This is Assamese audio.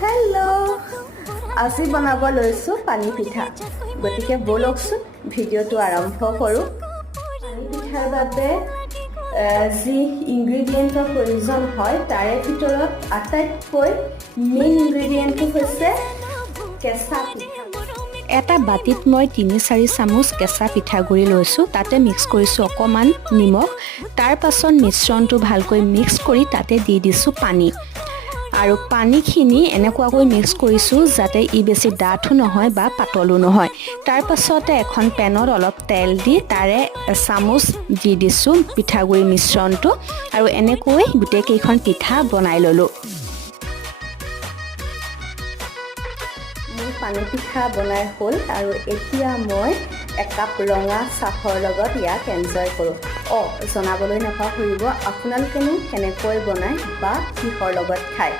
হেল্ল' আজি বনাব লৈছোঁ পানী পিঠা গতিকে ব'লকচোন ভিডিঅ'টো আৰম্ভ কৰোঁ পানী পিঠাৰ বাবে যি ইনগ্ৰেডিয়েণ্টৰ প্ৰয়োজন হয় তাৰে ভিতৰত আটাইতকৈ মেইন ইনগ্ৰেডিয়েণ্টটো হৈছে কেঁচা পিঠা এটা বাটিত মই ৩-৪ চামুচ কেঁচা পিঠাগুড়ি লৈছোঁ তাতে মিক্স কৰিছোঁ অকণমান নিমখ তাৰ পাছত মিশ্ৰণটো ভালকৈ মিক্স কৰি তাতে দি দিছোঁ পানী আৰু পানীখিনি এনেকুৱাকৈ মিক্স কৰিছোঁ যাতে ই বেছি ডাঠো নহয় বা পাতলো নহয় তাৰ পাছতে এখন পেনত অলপ তেল দি তাৰে চামুচ দি দিছোঁ পিঠাগুড়ি মিশ্ৰণটো আৰু এনেকৈ গোটেইকেইখন পিঠা বনাই ল'লোঁ মোৰ পানী পিঠা বনাই হ'ল আৰু এতিয়া মই একাপ ৰঙা চাহৰ লগত ইয়াক এনজয় কৰোঁ জনাবলৈ নাপাহৰিব আপোনালোকেনো কেনেকৈ বনায় বা কিহৰ লগত খায়